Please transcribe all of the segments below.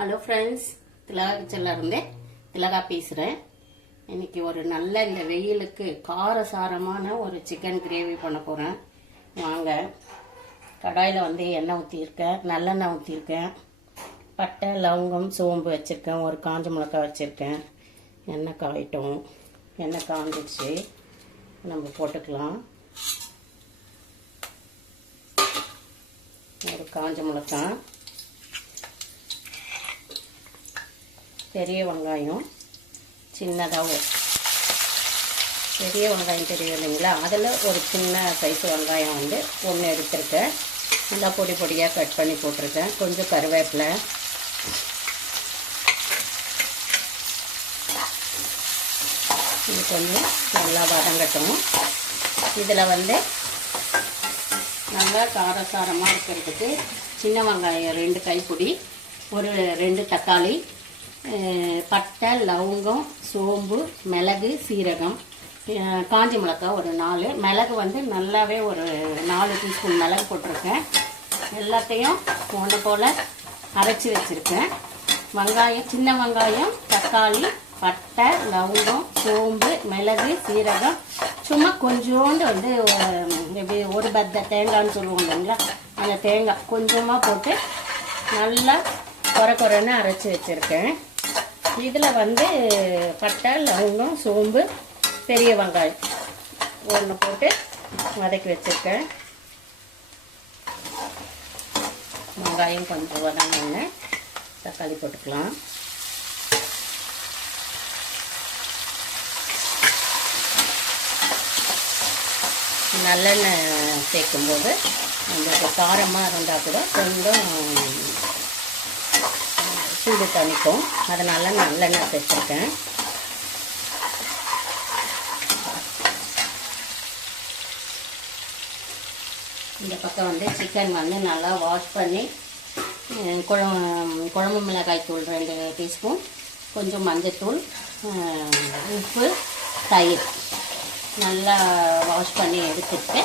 Hello friends, திலகா கிச்சன்லேருந்து திலகா பேசுகிறேன். இன்னைக்கு ஒரு நல்ல இந்த வெயிலுக்கு காரசாரமான ஒரு சிக்கன் கிரேவி பண்ண போகிறேன். வாங்க. கடாயில் எண்ணெய் ஊற்றிருக்கேன், நல்லெண்ணெய் ஊற்றிருக்கேன், பட்டை லவங்கம் சோம்பு வச்சுருக்கேன், ஒரு காஞ்ச மிளகாய் வச்சுருக்கேன். எண்ணெய் காயிட்டோம். எண்ணெய் காஞ்சிடுச்சு, நம்ம போட்டுக்கலாம். ஒரு காஞ்ச மிளகாய், பெரிய வெங்காயம் சின்னதாக, பெரிய வெங்காயம் தெரியும் இல்லைங்களா, அதில் ஒரு சின்ன சைஸ் வெங்காயம் ஒன்று எடுத்துருக்கேன். நல்லா பொடி பொடியாக கட் பண்ணி போட்டிருக்கேன். கொஞ்சம் கருவேப்பிலை, இது கொஞ்சம் நல்லா வதங்கட்டும். இதில் நல்லா காரசாரமாக இருக்கிறதுக்கு சின்ன வெங்காயம் 2 கைப்பிடி, ஒரு 2 தக்காளி, பட்டை லவங்கம் சோம்பு மிளகு சீரகம், காஞ்சி மிளகாய் ஒரு 4, மிளகு நல்லாவே ஒரு 4 டீஸ்பூன் மிளகு போட்டிருக்கேன். எல்லாத்தையும் ஒன்று போல் அரைச்சி வச்சுருக்கேன். வெங்காயம், சின்ன வெங்காயம், தக்காளி, பட்டை லவங்கம் சோம்பு மிளகு சீரகம், சும்மா கொஞ்சோண்டு எப்படி ஒரு பத்த தேங்காய்னு சொல்லுவோம் இல்லைங்களா, அந்த தேங்காய் கொஞ்சமாக போட்டு நல்லா குறைன்னு அரைச்சி வச்சுருக்கேன். இதில் பட்டை லவங்கம் சோம்பு பெரிய வெங்காயம் ஒன்று போட்டு வதக்கி வச்சுருக்கேன். வெங்காயம் கொஞ்சம் வதங்கின தக்காளி போட்டுக்கலாம். நல்லெண்ணெய் சேர்க்கும்போது நம்மளுக்கு காரமாக இருந்தால் கூட கொஞ்சம் சூடு தணிக்கும். அதனால் நல்லெண்ணெய் சேர்த்துருக்கேன். இந்த பக்கம் சிக்கன் நல்லா வாஷ் பண்ணி குழம்பு மிளகாய் தூள் 2 டீஸ்பூன், கொஞ்சம் மஞ்சத்தூள், உப்பு, தயிர் நல்லா வாஷ் பண்ணி எடுத்துட்டு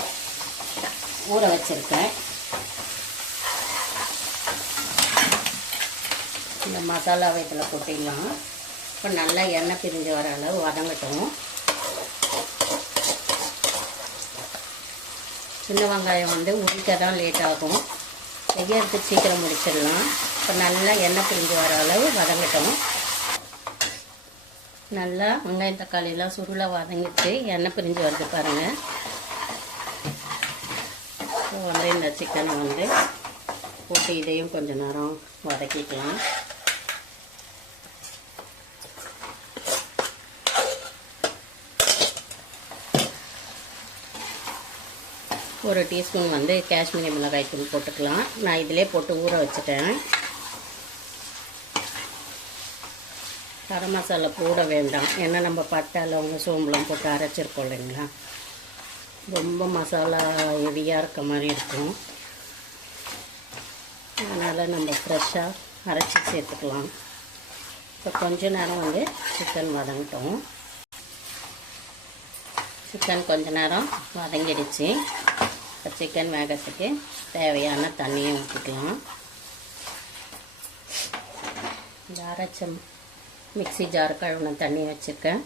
ஊற வச்சுருக்கேன். இந்த மசாலாவை இதில் போட்டிடலாம். இப்போ நல்லா எண்ணெய் பிரிஞ்சு வர அளவு வதங்கட்டும். சின்ன வெங்காயம் உரிக்க தான் லேட் ஆகும், செய்யறதுக்கு சீக்கிரம் முடிச்சிடலாம். இப்போ நல்லா எண்ணெய் பிரிஞ்சு வர அளவு வதங்கட்டும். நல்லா வெங்காயம் தக்காளியெலாம் சுருளாக வதங்கிட்டு எண்ணெய் பிரிஞ்சு வருது பாருங்கள். இப்போ இந்த சிக்கனை போட்டு இதையும் கொஞ்சம் நேரம் வதக்கிக்கலாம். ஒரு டீஸ்பூன் காஷ்மீரி மிளகாய் தூள் போட்டுக்கலாம். நான் இதிலே போட்டு ஊற வச்சுட்டேன். கரம் மசாலா போட வேண்டாம், ஏன்னா நம்ம பட்டை லவங்க சோம்புலாம் போட்டு அரைச்சிருக்கோம் இல்லைங்களா, ரொம்ப மசாலா ஹெவியாக இருக்க மாதிரி இருக்கும். அதனால் நம்ம ஃப்ரெஷ்ஷாக அரைச்சி சேர்த்துக்கலாம். இப்போ கொஞ்ச நேரம் சிக்கன் வதங்கட்டும். சிக்கன் கொஞ்ச நேரம் வதங்கிடுச்சு. இப்போ சிக்கன் வேகத்துக்கு தேவையான தண்ணியை ஊற்றிக்கலாம். இந்த அரைச்ச மிக்ஸி ஜார் கழுவின தண்ணி வச்சுருக்கேன்,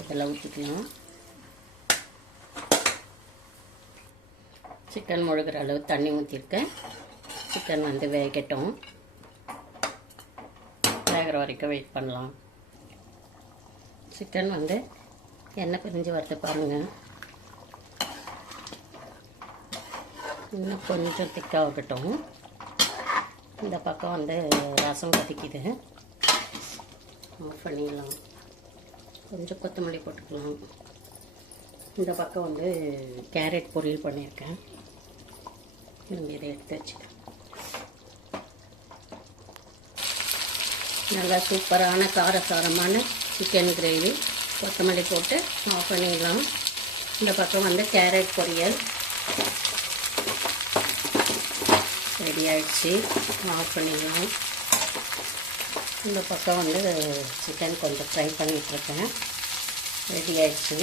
இதில் ஊற்றிக்கலாம். சிக்கன் முழுகிற அளவு தண்ணி ஊற்றிருக்கேன். சிக்கன் வேகட்டும். வேகிற வரைக்கும் வெயிட் பண்ணலாம். சிக்கன் எண்ணெய் பிரிஞ்சு வரது பாருங்கள். இன்னும் கொஞ்சம் திக்காகட்டும். இந்த பக்கம் ரசம் கொதிக்குது, ஆஃப் பண்ணிடலாம். கொஞ்சம் கொத்தமல்லி போட்டுக்கலாம். இந்த பக்கம் கேரட் பொரியல் பண்ணியிருக்கேன். இதை எடுத்து வச்சுக்கேன். நல்லா சூப்பரான காரசாரமான சிக்கன் கிரேவி கொத்தமல்லி போட்டு ஆஃப் பண்ணிடலாம். இந்த பக்கம் கேரட் பொரியல் ரெடி ஆகிடுச்சு, ஆஃப் பண்ணிடலாம். இந்த பக்கம் சிக்கன் கொஞ்சம் ஃப்ரை பண்ணிகிட்ருக்கேன், ரெடி ஆகிடுச்சு.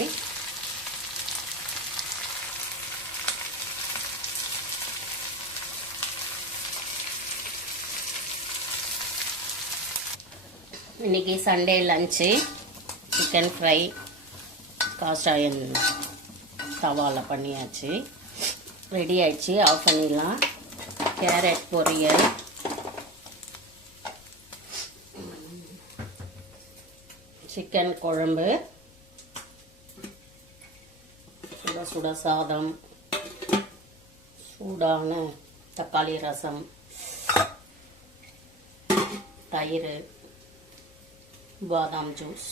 இன்னைக்கு Sunday lunch chicken fry cast iron தவாவில் பண்ணியாச்சு. ரெடி ஆயிடுச்சு. ஆஃப் பண்ணிடலாம். கேரட் பொரியல், சிக்கன் குழம்பு, சுட சுட சாதம், சூடான தக்காளி ரசம், தயிர், பாதாம் ஜூஸ்.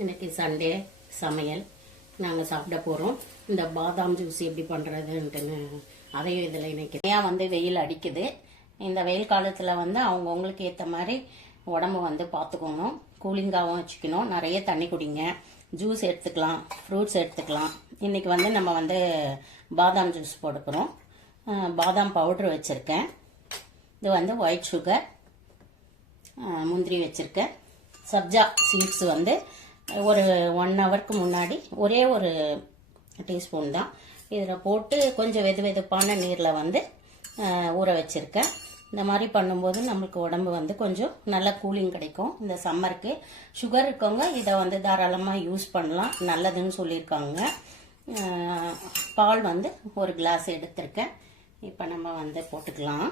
இன்னைக்கு சண்டே சமையல் நாங்கள் சாப்பிட போகிறோம். இந்த பாதாம் ஜூஸ் எப்படி பண்ணுறதுன்ட்டுன்னு அதையும் இதில் இன்னைக்கு ஏன் வெயில் அடிக்குது. இந்த வெயில் காலத்தில் அவங்கவுங்களுக்கு ஏற்ற மாதிரி உடம்பு பார்த்துக்கணும். கூலிங்காகவும் வச்சுக்கணும். நிறைய தண்ணி குடிங்க. ஜூஸ் எடுத்துக்கலாம், ஃப்ரூட்ஸ் எடுத்துக்கலாம். இன்றைக்கி நம்ம பாதாம் ஜூஸ் போட்டுக்கிறோம். பாதாம் பவுட்ரு வச்சுருக்கேன். இது ஒயிட் சுகர், முந்திரி வச்சுருக்கேன். சப்ஜா சீட்ஸ் ஒரு 1 ஹவருக்கு முன்னாடி ஒரே ஒரு டீஸ்பூன் தான் இதில் போட்டு கொஞ்சம் வெதுப்பான நீரில் ஊற வச்சுருக்கேன். இந்த மாதிரி பண்ணும்போது நம்மளுக்கு உடம்பு கொஞ்சம் நல்ல கூலிங் கிடைக்கும். இந்த சம்மருக்கு சுகர் இருக்கவங்க இதை தாராளமாக யூஸ் பண்ணலாம், நல்லதுன்னு சொல்லியிருக்காங்க. பால் ஒரு கிளாஸ் எடுத்திருக்கேன். இப்போ நம்ம போட்டுக்கலாம்.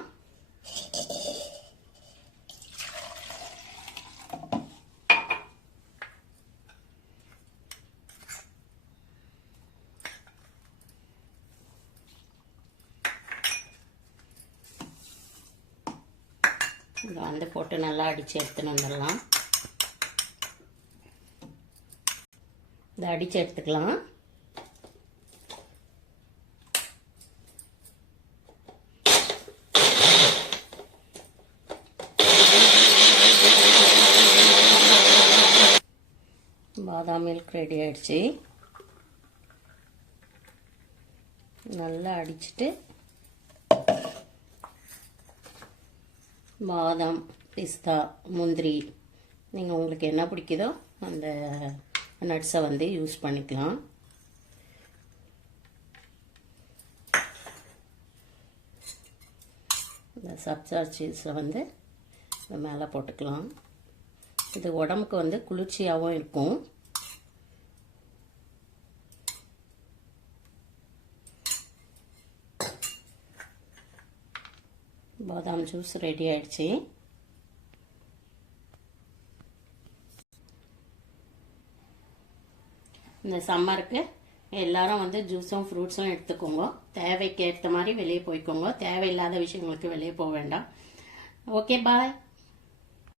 இதை போட்டு நல்லா அடித்து எடுத்துன்னு வந்துடலாம். இதை அடித்து எடுத்துக்கலாம். பாதாம் மில்க் ரெடி ஆயிடுச்சு. நல்லா அடிச்சுட்டு பாதாம், பிஸ்தா, முந்திரி நீங்கள் உங்களுக்கு என்ன பிடிக்குதோ அந்த நட்ஸை யூஸ் பண்ணிக்கலாம். இந்த சப்ஜா சீஸை மேலே போட்டுக்கலாம். இது உடம்புக்கு குளிர்ச்சியாகவும் இருக்கும். பாதாம் ஜூஸ் ரெடி ஆயிடுச்சு. இந்த சம்மருக்கு எல்லாரும் ஜூஸும் ஃப்ரூட்ஸும் எடுத்துக்கோங்க. தேவைக்கு ஏற்ற மாதிரி வெளியே போய்க்கோங்க. தேவையில்லாத விஷயங்களுக்கு வெளியே போக வேண்டாம். ஓகே, பாய்.